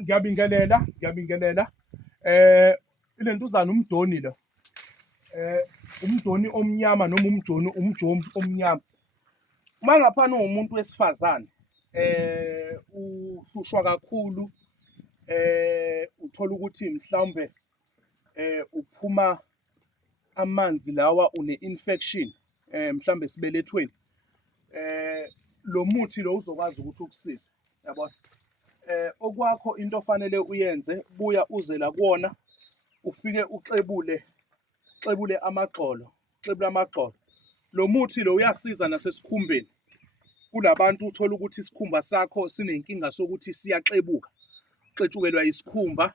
Ngiyabingelela. Ilentuzana umdoni lo. Umdoni omnyama noma umjomi omnyama. Mangaphana umuntu wesifazane, uhlushwa kakhulu, uthola ukuthi mhlawumbe uphuma amanzi lawa une-infection, mhlawumbe esibelethweni. Lo muthi lo uzokwazi ukuthi ukusize, yabona. Okwakho into ofanele uyenze, buya uze la kuwona, ufike uxebule amagxolo. Lo muthi lo uyasiza nasesikhumbeni. Kulabantu uthola ukuthi isikhumba sakho sinenkinga sokuthi siyaxebuka, xetshukelwa isikhumba,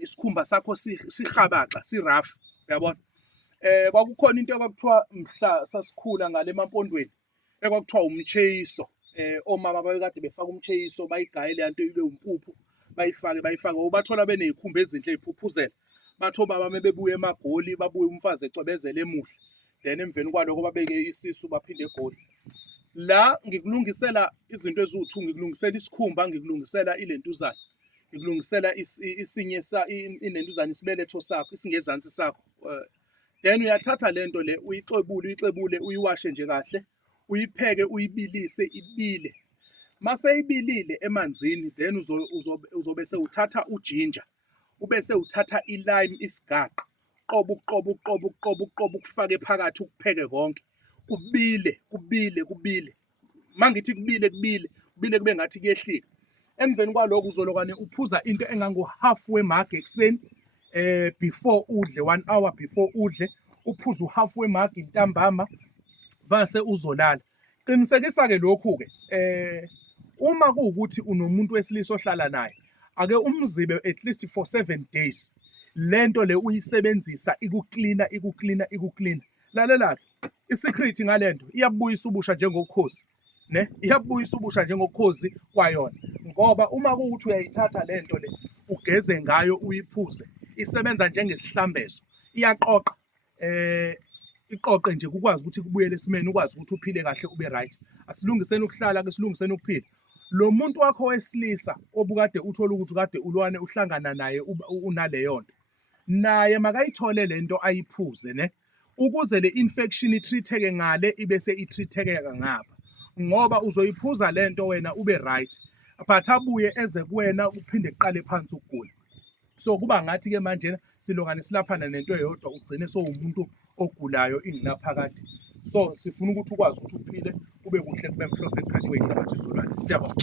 isikhumba sakho sihabaxa, sirafu, uyabona. Kwakukhona into ekwakuthiwa mhla sasikhula ngale emampondweni, ekwakuthiwa umtsheyiso. Omama babekade befaka umtsheyiso, bayigaye le nto ibe umpuphu, bayifake. Ubathola beney'khumba ezinhle ey'phuphuzela. Bathi obaba mebebuya emagoli, babuye umfazi ecwebezela emuhle. Then emveni kwalokho babeke isisu baphinde egoli. La ngikulungisela izinto eziwu-2, ngikulungisela isikhumba, ngikulungisela ilentuzana. Ngikulungisela ilentuzana, isibeletho sakho, isingezansi sakho. Then uyathatha lento le, uyixebule, uyiwashe nje kahle, uyipheke, uyibilise, ibile. Mase ibilile emanzini, then uzobe sewuthatha ujinja, ubese uthatha i-lime, isigaqa, uqobe ukufake phakathi, ukupheke konke. Kubile. Mangithi kubile kube ngathi kuyehlika. Emveni kwalokho uzolokwane uphuza into engango-half wemug ekuseni, before udle, 1 hour before udle, uphuze u-half wemug ntambama, base uzolala. Qinisekisa-ke lokhu-ke, uma kuwukuthi unomuntu wesilisa ohlala naye, ake umzibe at least for 7 days. Lento le uyisebenzisa ikuklina. Lalela-ke, i-secret ngalento, iyabuyisa ubusha njengokhozi, ne? Iyabuyisa ubusha njengokhozi kwayona. Ngoba uma kuwukuthi uyayithatha lento le, ugeze ngayo, uyiphuze, isebenza njengesihlambezo. Iyaqoqa, iqoqe nje kukwazi ukuthi kubuyele esimeni, ukwazi ukuthi uphile kahle, ube right. Asilungiseni ukuhlala-ke, silungiseni ukuphila. Lo muntu wakho wesilisa obukade uthola ukuthi kade ulwane uhlangana naye unaleyo nto, naye makayithole lento ayiphuze, ne? Ukuze le infection i-treat-eke ngale, ibese i-treat-ekeka ngapha. Ngoba uzoyiphuza lento wena ube right, but abuye eze kuwena uphinde kuqale phansi ukugula. So kuba ngathi-ke manje silokane silaphana nento eyodwa, ugcine sowumuntu ogulayo ingunaphakade. So sifuna ukuthi ukwazi ukuthi uphile, ube kuhle, kube mhlophe, ekhanyiwe ihlabathi izolwane. Siyabonga.